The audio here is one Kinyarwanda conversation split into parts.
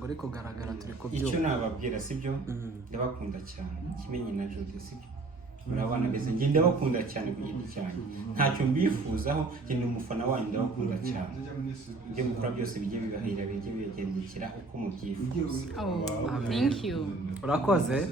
ntago uri kugaragara turi kubyumva. Icyo nababwira sibyo ndabakunda cyane Kimenyi na Jody sibyo murabana beze njye ndabakunda cyane ku giti cyanyu ntacyo mbifuzaho njye ni umufana wanyu ndabakunda cyane ibyo mukora byose bijye bibahira bijye bigendekera uko mubyifuza. Thank you. Urakoze.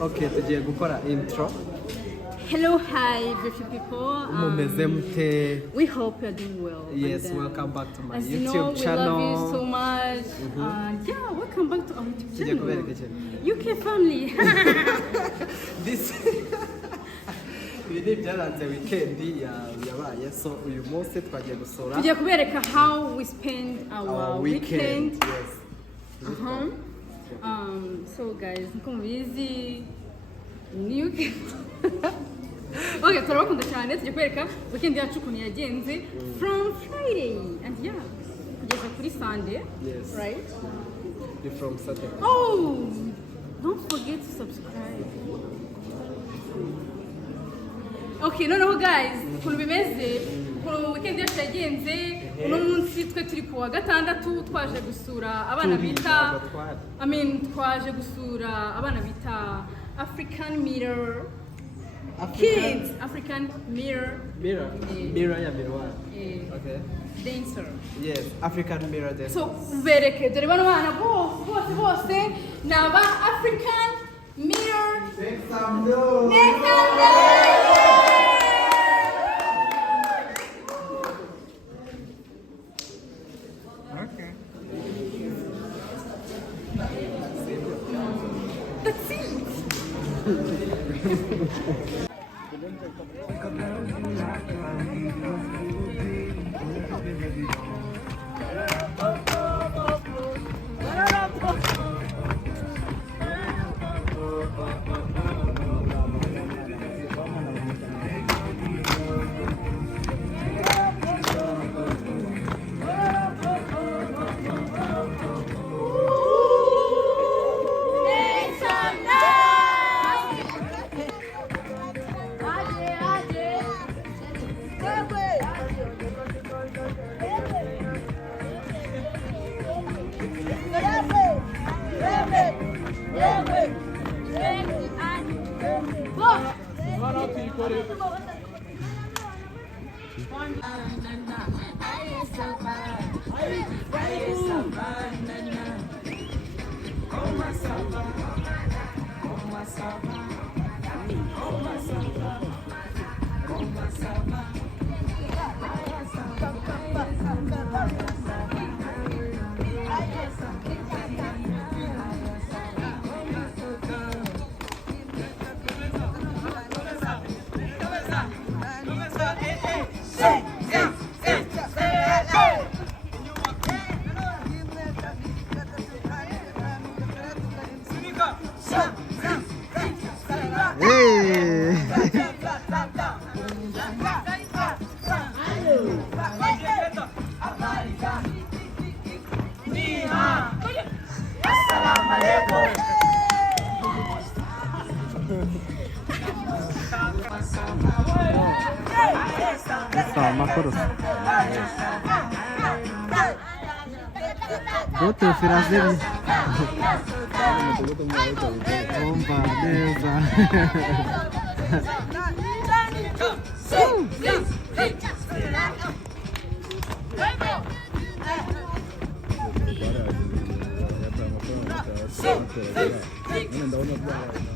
Okay, tugiye gukora intro. Hello, hi, beautiful people. We hope you're doing well. Yes, welcome back to my YouTube you know, channel. We love you so much. Yeah, welcome back to our YouTube channel. UK family. This Ibi byaranze weekend yabaye so uyu munsi twagiye gusura. Tugiye kubereka how we spend our weekend. Yes. So guys, nko mubizi new Okay, turabakunda cyane tugiye kwereka weekend yacu ukuntu yagenze from Friday and yeah kugeza kuri Sunday. Yes. Right? From Saturday. Oh, don't forget to subscribe. Okay, noneho guys, ukuntu bimeze ukuntu weekend yacu yagenze uno munsi twe turi kuwa gatandatu twaje gusura abana bita twaje gusura abana bita African Mirror Kids. African Mirror ya Mirror. Okay. Dancer. Yes, African Mirror dancer. So bereke dore bano bana bose naba African Mirror. Make some noise. That's it. Bote ufirasemi. Bomba neza.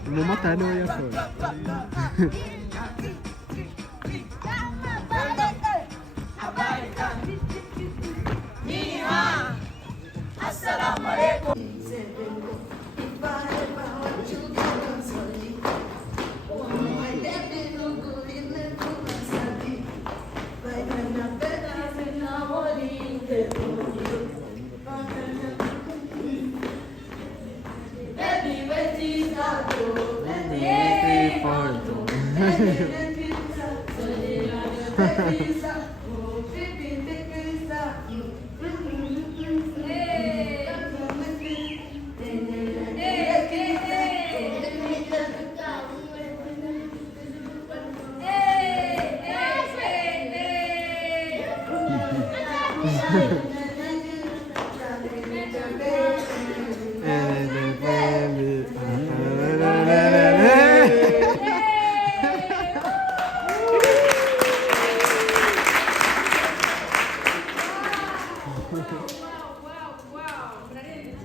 Umumotari niwe yakora. Assalamu alaikum. For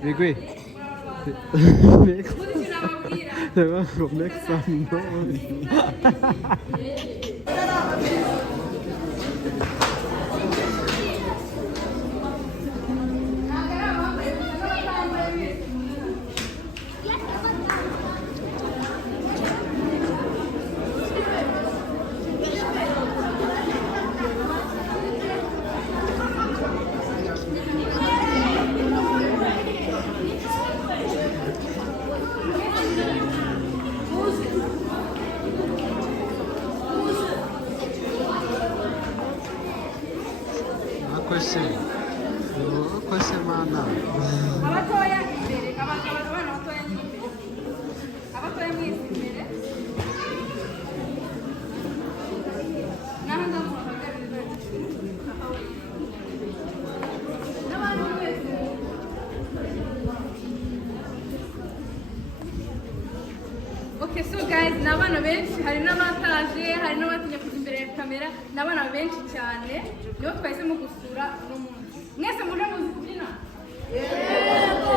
Bigwi. Never go next time. Questa mana. Abatoya imbere, abana batoya imbere. Abatoya mwese imbere. Naho ndamuhagarira. N'abantu mwese. Okay, so guys, ni abana benshi, hari n'abataje, hari n'abatinya kuza imbere ya kamera, ni abana benshi cyane. Nibo twahisemo gusura uno munsi. Mwese muje muzi kubyina? Yego!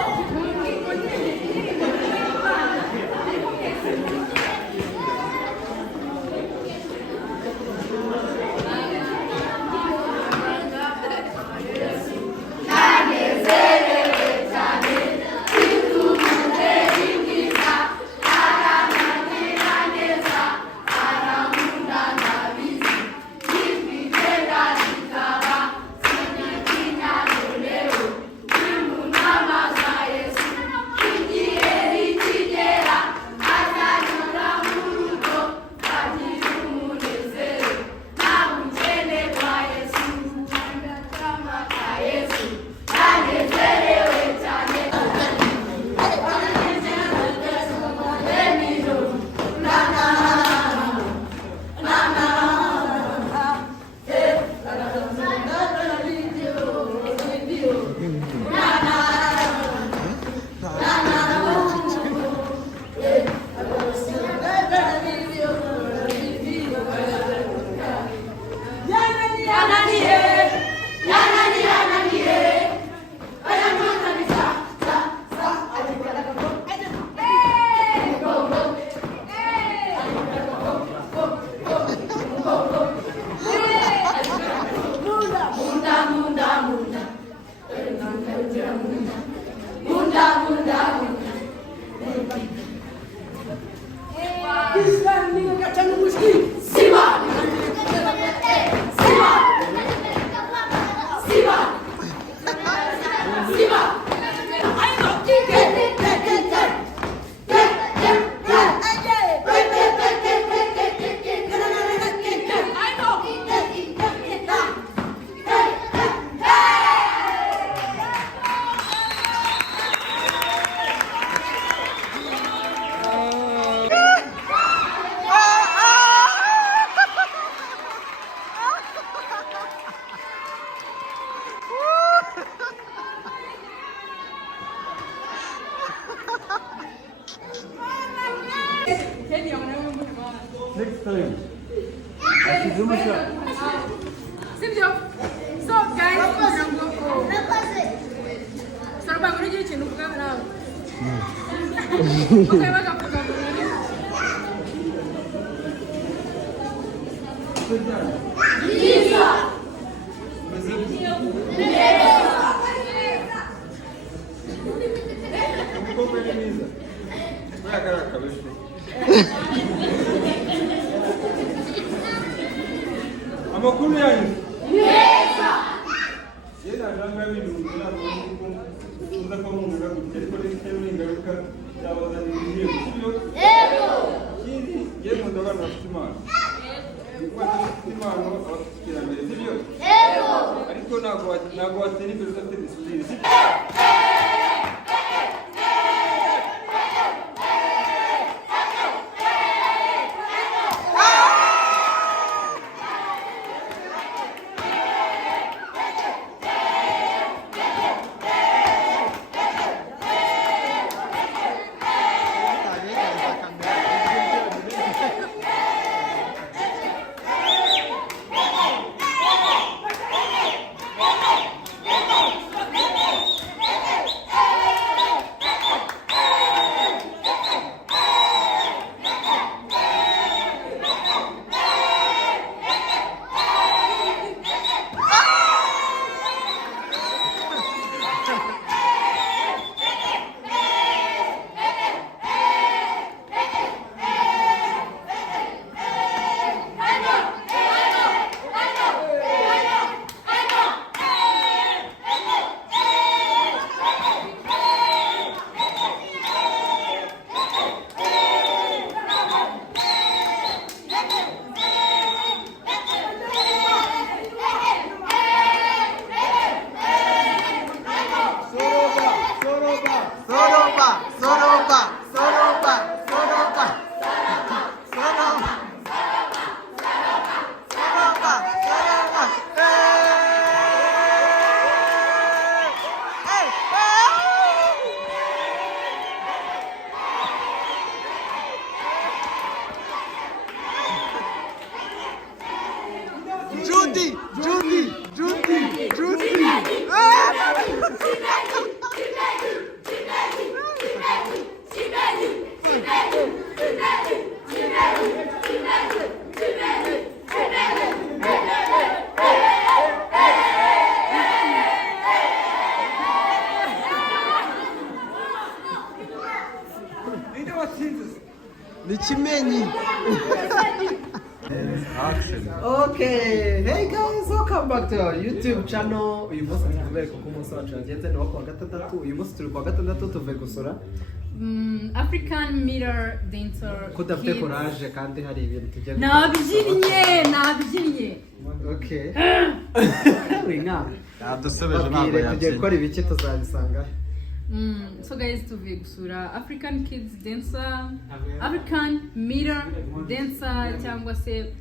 Next time. Sibyo? So guys, kugira ngo Sarba muri gihe kintu uvuga nawe. Okay, bagavuga ngo Lisa. Amakuru yanyu Lisa. yenda ranga bintu kugira ngo uza ko mu ngaruka ariko rero ingaruka yabazana ibintu sibyo Yego. kindi yego ndabana afite imana impano abafite iterambere sibyo ariko ntabwo watera imbere udafite disipurine sibyo Nikimenyi. Okay, hey guys, welcome back to our YouTube channel. Uyu munsi tuvuye ku munsi wacu wagenze ni wa gatandatu. Uyu munsi turi kwa gatandatu tuvuye gusura African Mirror Dancer. kudafite courage kandi hari ibintu tugiye nabyinnye. Okay. Winga. Yadusebeje ntabwo tugiye gukora ibiki tuzabisanga. So guys, tuvuye gusura African Kids Dancer, African Mirror Dancer cyangwa se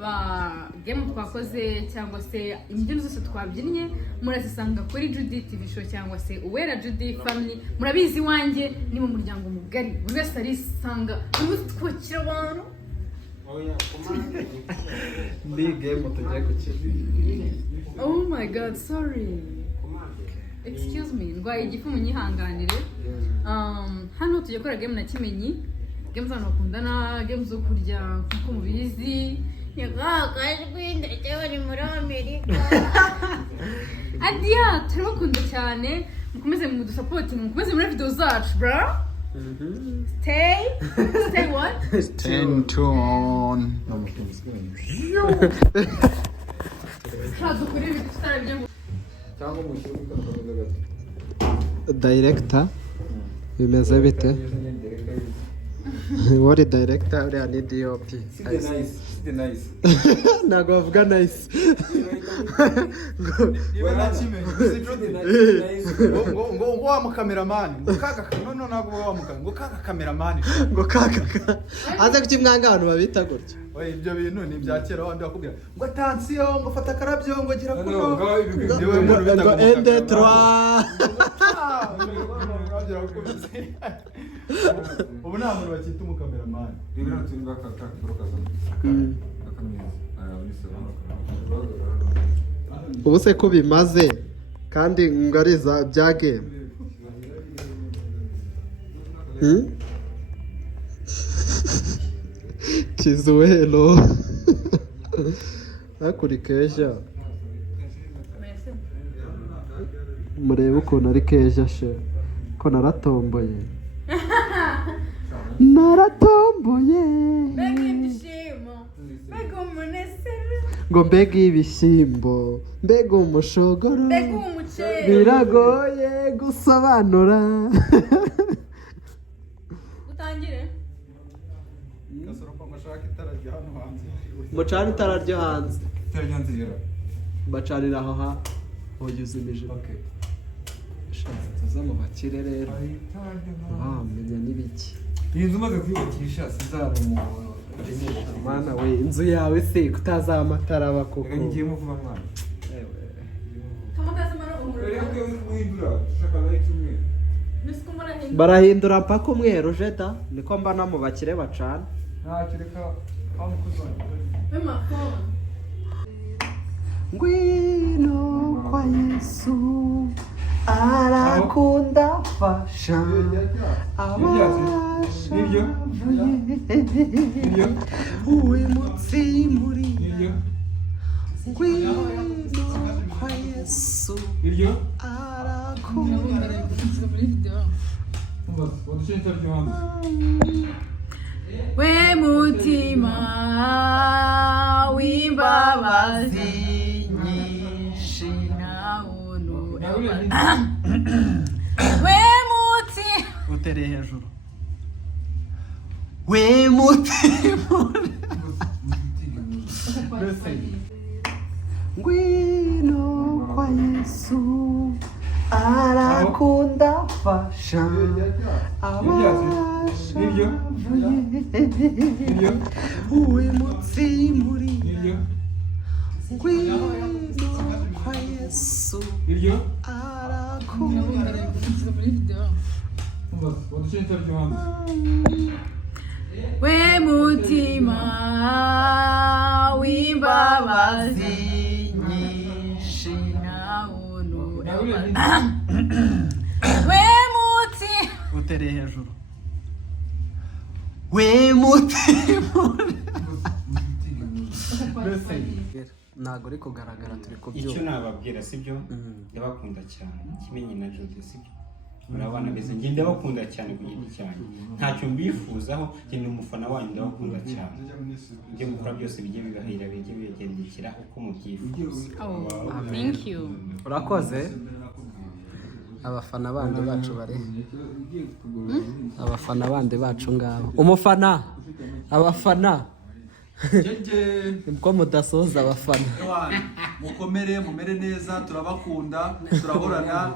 ba game twakoze cyangwa se imbyino zose twabyinnye murazisanga kuri Judy TV show cyangwa se Uwera Judy Family. Murabizi wanjye ni mu muryango mugari buri wese arisanga twakira abantu. Ndi game tugiye gukina. Oh my god, sorry. Excuse me, ndwaye igifu munyihanganire. Hano tugiye gukora game na Kimenyi. Game z'abantu bakundana, game zo kurya nkuko mubizi. Kajwi ndacyari ni muri Amerika. Adia, turabakunda cyane. Mukomeze mudusupport, mukomeze muri video zacu, bro. Stay what? Stay tuned. Dukore ibintu tutarabyo ngo cyangwa mushyire ukakomeza gato Director bimeze bite? Wari director uriya ni DOP. nice Ntabwo bavuga nice. ngo wa mukameramani ngo kaga none ntabwo wa mukameramani ngo kaga kameramani ngo kaka aze kuki mwanga abantu babita gutyo. oye ibyo bintu ni bya kera wandi bakubwira ngo attention ngo fata karabyo ngo gira kuno ngo ende 3 ubu nta muntu bakita umukameramani rero turi bakaka kurokaza ubu se ko bimaze kandi ngariza bya game. Kizuelo akurikesha murebe ukuntu ari kesha she ko naratomboye ngo mbega ibishyimbo mbega umushogoro biragoye gusobanura. utangire bashaka itara rya hano hanze. mucana itara ryo hanze Itara ryo hanze rero. bacanira aho ha uyuzimije Okay. shatse tuza mu bakire rero Itara ryo hanze. wamenya n'ibiki Iyi nzu umaze kuyubakisha sizaba umuntu. mana we inzu yawe se kutaza amatara aba koko Reka ngiyemo vuba mwana. Kamatazamara umuriro. Reka guhindura dushaka light umwe. Nisuko murahindura. barahindura mpaka umweru jeda niko mbana mu bakire bacana Ntacyo reka aho umukozi wanjye. Mema phone. ngwino kwa yesu arakunda fasha abasha Nibyo? uwimutsi muri Nibyo? ngwino kwa yesu Nibyo? arakunda Muri video. Wadushyira itara ryo hanze. We mutima w'imbabazi nyinshi nawunu we muti utereye hejuru we mutima ngwino kwa yesu arakunda fasha abasha Nibyo? Nibyo? uwimutsi muri Nibyo? ngwino kwa yesu Nibyo? arakunda muri video. Wadushyira itara ryo hanze. We mutima w'imbabazi nyinshi nawunu we muti utereye hejuru we mutima ntabwo uri kugaragara turi icyo kubyumva nababwira sibyo ndabakunda cyane kimenyi na Jude sibyo murabana beze njye ndabakunda cyane ku giti cyanjye ntacyo mbifuzaho njye ni umufana wanyu ndabakunda cyane ibyo mukora byose bijye bibahira bijye bibagendekera uko mubyifuza thank you. urakoze abafana bandi bacu bari abafana bandi bacu ngabo umufana abafana nibwo mudasoza abafana mukomere mumere neza turabakunda turahorana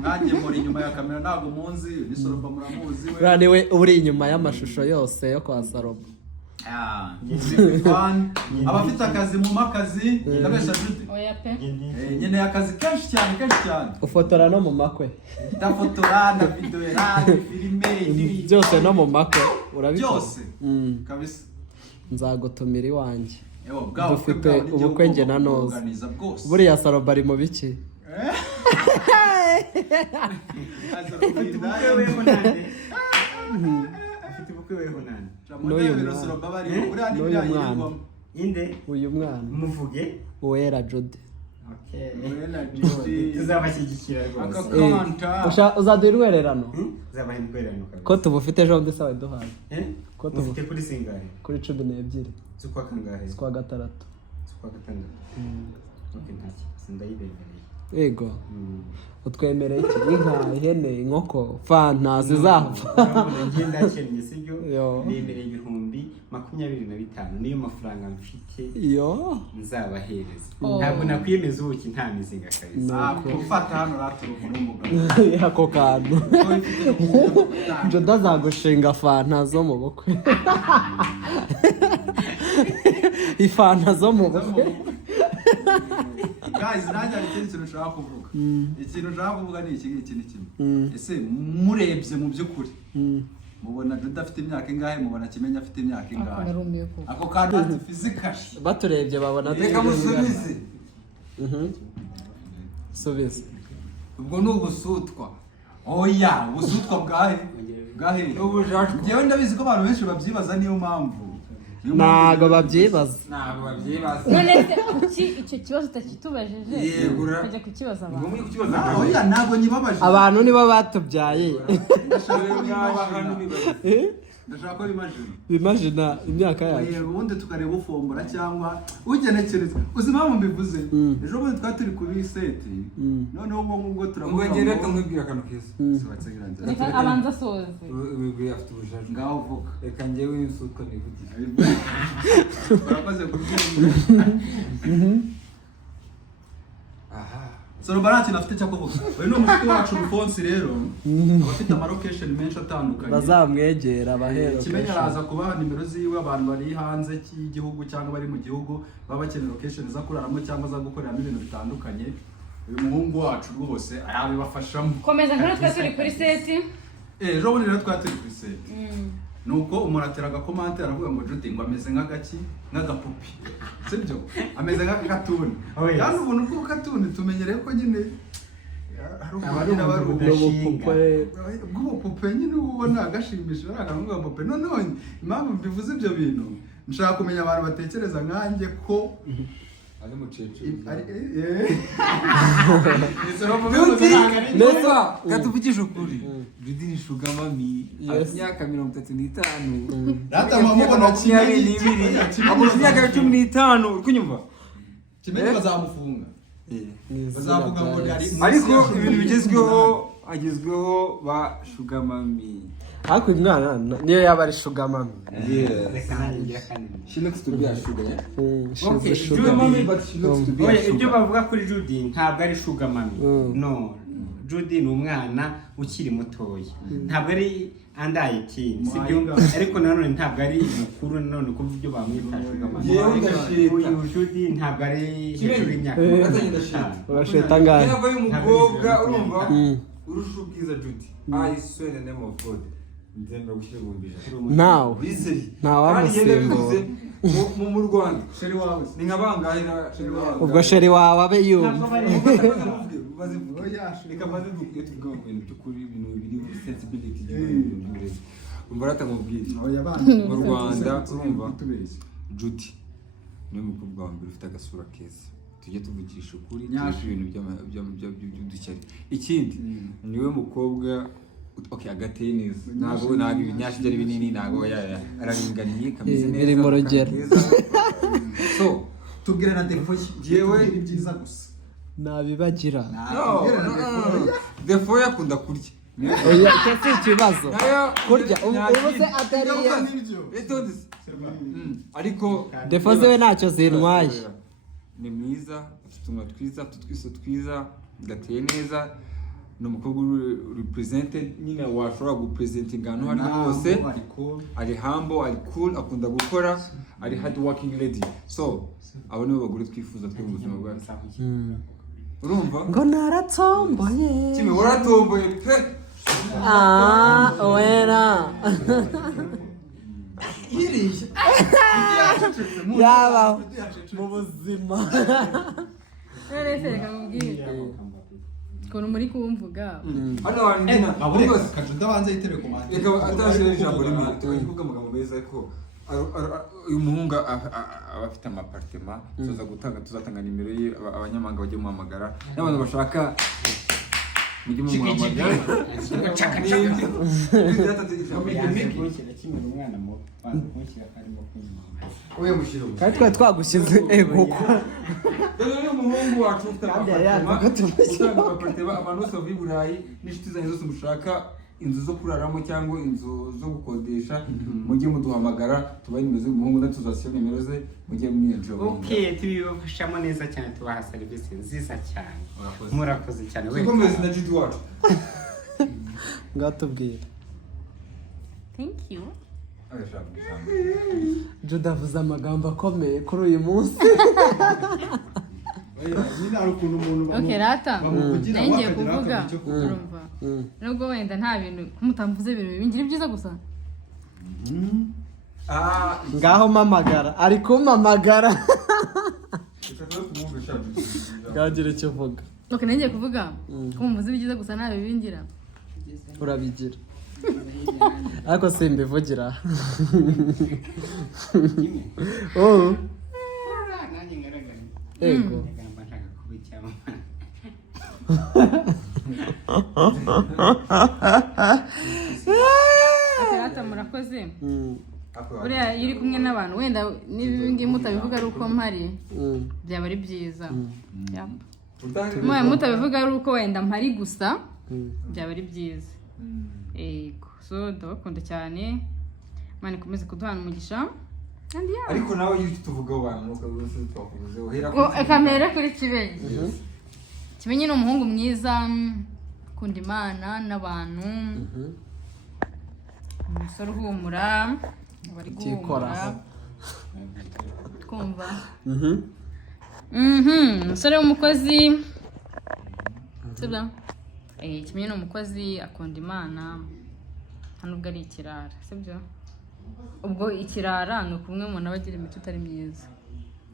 nkanjye muri inyuma ya kamera ntabwo munzi nisoropa muramuzi we niwe uri inyuma y'amashusho yose yo kwa Salomo abafite akazi mu makazi ndabesha Jude Oya pe. nkeneye akazi kenshi cyane ufotora no mu makwe ndafotora ndavidoera filime indirimbo byose no mu makwe urabikora byose kabisa nzagutumira iwanjye dufite dufite ubukwe nge na noza buriya Salomo ari mu biki afite ubukwe weho nande uyu mwana muvuge uwera Jude tuzabashyigikira rwose uzaduha urwererano zabaye indwererano kabisa ko tubufite ejo bundi sawa duhaye ko mufite kuri singahe kuri 12 z'ukwa kangahe z'ukwa gatandatu z'ukwa gatandatu ok nta kibazo ndayibemereye yego utwemereye iki inka ihene inkoko fanta zizapfa ngiye ndakennye sibyo Yo. nemereye 25,000 niyo mafaranga mfite yo nzabahereza ntabwo nakwiyemeza ubuki nta mizinga kabisa ufata hano raturuka n'umugabo ako kantu Jude azagushinga fanta zo mu bukwe ifanta zo mu bukwe guys nanjye hari ikindi kintu ushaka kuvuga ikintu ushaka kuvuga ni iki ngiki ni kimwe ese murebye mu by'ukuri mubona Jude afite imyaka ingahe mubona Kimenyi afite imyaka ingahe ako kantu ati physically baturebye babona reka musubize subiza ubwo ni ubusutwa oya ubusutwa bwahe njyewe ndabizi ko abantu benshi babyibaza niyo mpamvu ntago babyibaza None se kuki icyo kibazo utakitubajije ukajya kukibaza abantu oya ntabwo nyibabaje abantu nibo batubyaye ndashaka ko bimajina bimajina imyaka yacu ubundi tukareba ufombora cyangwa ugenekereza uzi impamvu mbivuze ejo bundi twari turi kuri seti noneho ubwo turavuga ngo ngere kamwibwira akantu keza abanza soze wibwiye afite ubujaje ngaho vuga reka njyewe insutwa nivugira barakoze kubyemera aha Soromba nta kintu afite cyo kuvuga uyu ni umushuti wacu Alphonse rero aba afite amarokesheni menshi atandukanye bazamwegera abahera Kimenyi araza kubaha nimero ziwe abantu bari hanze y'igihugu cyangwa bari mu gihugu baba bakeneye location za kuraramo cyangwa za gukoreramo ibintu bitandukanye uyu muhungu wacu rwose arabibafashamo komeza nk'uko twari turi kuri seti ejo bundi rero twari turi kuri seti nuko umuntu atera agakomante aravuga ngo Judy ngo ameze nk'agaki nk'agapupi sibyo ameze nk'agatuni kandi ubuntu bw'agatuni tumenyereye ko nyine hari ubw'ubupupe nyine ubona agashimisha ari akantu k'agapupe noneho impamvu mbivuze ibyo bintu nshaka kumenya abantu batekereza nkanjye ko ari mucece neza katuvugisha ukuri Judy ni sugar mami imyaka 35 data mubona makumyabiri abuze imyaka 15 kunyumva Kimenyi bazamufunga bazavuga ngo ari ariko ibintu bigezweho agezweho ba sugar mami ariko umwana niyo yaba ari sugar mami she looks to be a sugar Okay, sugar mami but she looks to be a Oya, ibyo sugar bavuga kuri Judy ntabwo ari sugar mami no Judy ni umwana ukiri mutoya ntabwo ari under 18 sibyo ariko nanone ntabwo ari mukuru nanone kuko ibyo bamwita sugar mami yewe ndashita uyu Judy ntabwo ari hejuru y'imyaka urasheta ngahe yaba y'umukobwa urumva urusha ubwiza Judy I swear the name of God nzemera gushyira ibihumbi ijana nawe bizeri ntawamusimbura mu Rwanda sheri wawe ni nka bangahe ubwo sheri wawe abe yumva reka maze tuvuge mu bintu by'ukuri ibintu biri muri sensibility y'uburezi umva ratamubwira mu Rwanda urumva Judy niwe mukobwa wa mbere ufite agasura keza tujye tuvugisha ukuri tuvugisha ibintu by'udushyari ikindi niwe mukobwa okay agateye neza ntabwo ibinyashi byari binini ntabwo araringaniye kameze neza biri mu rugero so tubwire na defo yewe byiza gusa nabibagira defo yakunda kurya oya icyo si ikibazo kurya ubu se atariye ariko defo ziwe ntacyo zintwaye ni mwiza afite utunwa twiza afite utwiso twiza gateye neza ni umukobwa represented nyine washobora gupresentinga ahantu aho ari hose ari humble ari cool akunda gukora ari hard working lady so abo nibo bagore twifuza twe mu buzima bwacu urumva ngo naratomboye kimwe waratomboye pe wera yaba mu buzima none se reka mubwire ukuntu muri kumvuga hano wandina abose kajuda banze yitere ku manje reka atashyira ijambo rimwe tuvuga amagambo meza ko uyu muhungu aba afite amapartema tuzatanga nimero ye abanyamahanga bajye muhamagara n'abantu bashaka mujye muhamagara kandi twari twagushyize kuko rero uyu muhungu wacu ufite amapartema abantu bose bavuye i Burayi n'inshuti zanyu zose mushaka inzu zo kuraramo cyangwa inzu zo gukodesha mujye muduhamagara tubahe nimero z'umuhungu ndetse tuzashyira nimero ze mujye mwinjira okay tubibafashamo neza cyane tubaha serivisi nziza cyane murakoze cyane tukomeze na Judy wacu ngatubwira thank you Judy avuze amagambo akomeye kuri uyu munsi okay rata ngiye kuvuga urumva nubwo wenda nta bintu kumutamvuze ibintu bingira byiza gusa ngaho mamagara ari kumpamagara ngagira icyo uvuga okay ngiye kuvuga ko mumuze byiza gusa nta bibingira urabigira ariko simbivugira ego rata murakoze buriya iyo uri kumwe n'abantu wenda n'ibi ngibi mutabivuga ari uko mpari byaba ari byiza mutabivuga ari uko wenda mpari gusa byaba ari byiza yego so ndabakunda cyane Imana ikomeze kuduhana umugisha ariko nawe iyo tuvugaho abantu ukabose twakuvuzeho hera kamera kuri Kimenyi Kimenyi ni umuhungu mwiza ukunda Imana n'abantu umusore uhumura bari guhumura twumva umusore w'umukozi sibyo Kimenyi ni umukozi akunda Imana hano ubwo ari ikirara sibyo ubwo ikirara ni ukumwe umuntu aba agira imico itari myiza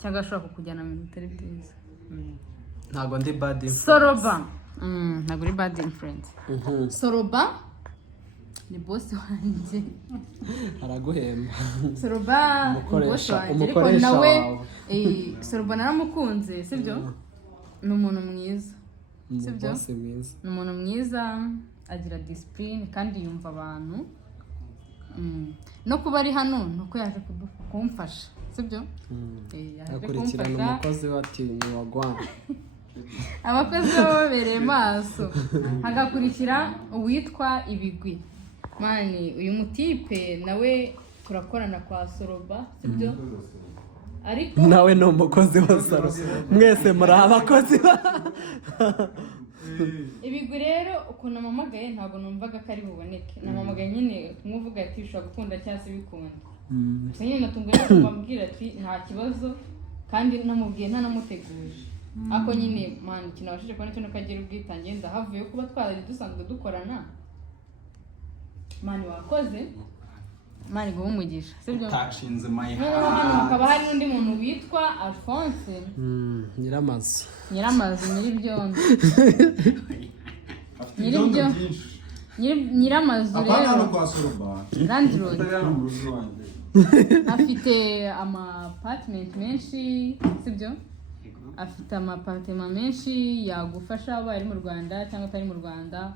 cyangwa ashobora kukujyana mu bintu bitari byiza ntabwo ndi bad influence Soroba ntabwo uri bad influence Soroba ni boss wanjye araguhemba Soroba ni boss wanjye ariko nawe Soroba naramukunze sibyo ni umuntu mwiza sibyo ni umuntu mwiza agira discipline kandi yumva abantu no kuba ari hano nuko yaje kumfasha sibyo akurikirana umukozi wa timu wa Rwanda abakozi babereye maso hagakurikira uwitwa Ibigwi mani uyu mutipe nawe turakorana kwa Soroba sibyo ariko nawe ni umukozi wa Soroba mwese muri abakozi Ibigwi rero ukuntu namamagaye ntabwo numvaga ko ari buboneke namamagaye nyine kumvuga ati ushobora gukunda cyangwa se bikunda gusa nyine natunguye no kumubwira ati nta kibazo kandi namubwiye ntanamuteguje ako nyine mani ikintu abashije kubona cyo nuko agira ubwitange ndahavuye kuba twari dusanzwe dukorana mani wakoze mani guha umugisha sibyo Touching my heart hakaba hari n'undi muntu witwa Alphonse Nyiramazu nyiribyondo Nyiramazu rero kwa Soroba Landlord afite apartment menshi sibyo afite apartment menshi yagufasha aba ari mu Rwanda cyangwa atari mu Rwanda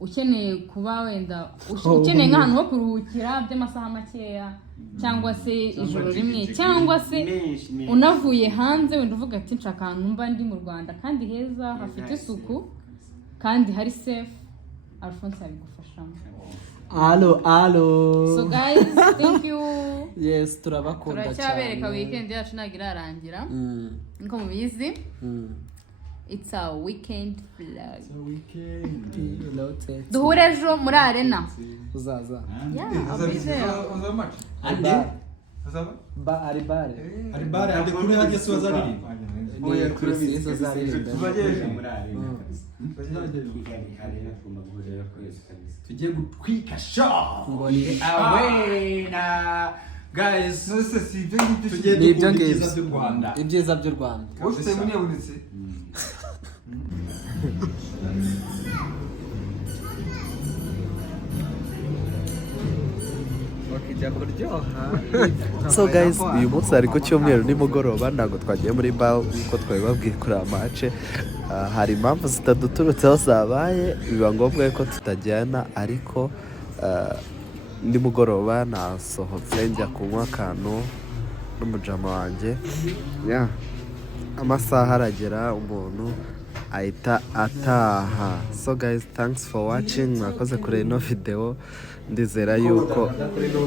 ukeneye kuba wenda ukeneye nk'ahantu ho kuruhukira by'amasaha makeya cyangwa se ijoro rimwe cyangwa se unavuye hanze wenda uvuga ati nshaka ahantu mba ndi mu Rwanda kandi heza hafite isuku kandi hari safe Alphonse abigufashamo Allo so guys thank you yes turabakunda cyane turacyabereka weekend yacu ntabwo irarangira nko mubizi it's a weekend vlog duhure ejo muri arena uzaza ari bare andi kuri hajye so bazaririmba oya kuri bizo zaririmba tubageje muri arena tugiye gutwika show ngo ni awena guys ni ibyo ngibyo by'u Rwanda ibyiza by'u Rwanda ufite muri yabonetse bakijya kuryoha so guys uyu munsi ari ku cyumweru nimugoroba ntabwo twagiye muri bar kuko twabibabwiye kuri amace hari impamvu zitaduturutseho zabaye biba ngombwa ko tutajyana ariko nimugoroba nasohotse njya kunywa akantu n'umujama wanjye amasaha aragera umuntu ahita ataha so guys thanks for watching mwakoze kureba ino video ndizera yuko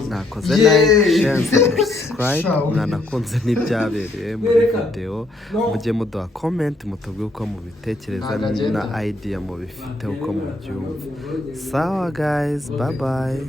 nakoze like share subscribe mwanakunze n'ibyabereye muri video mujye muduha comment mutubwire uko mubitekereza na idea mubifite uko mubyumva sawa guys bye bye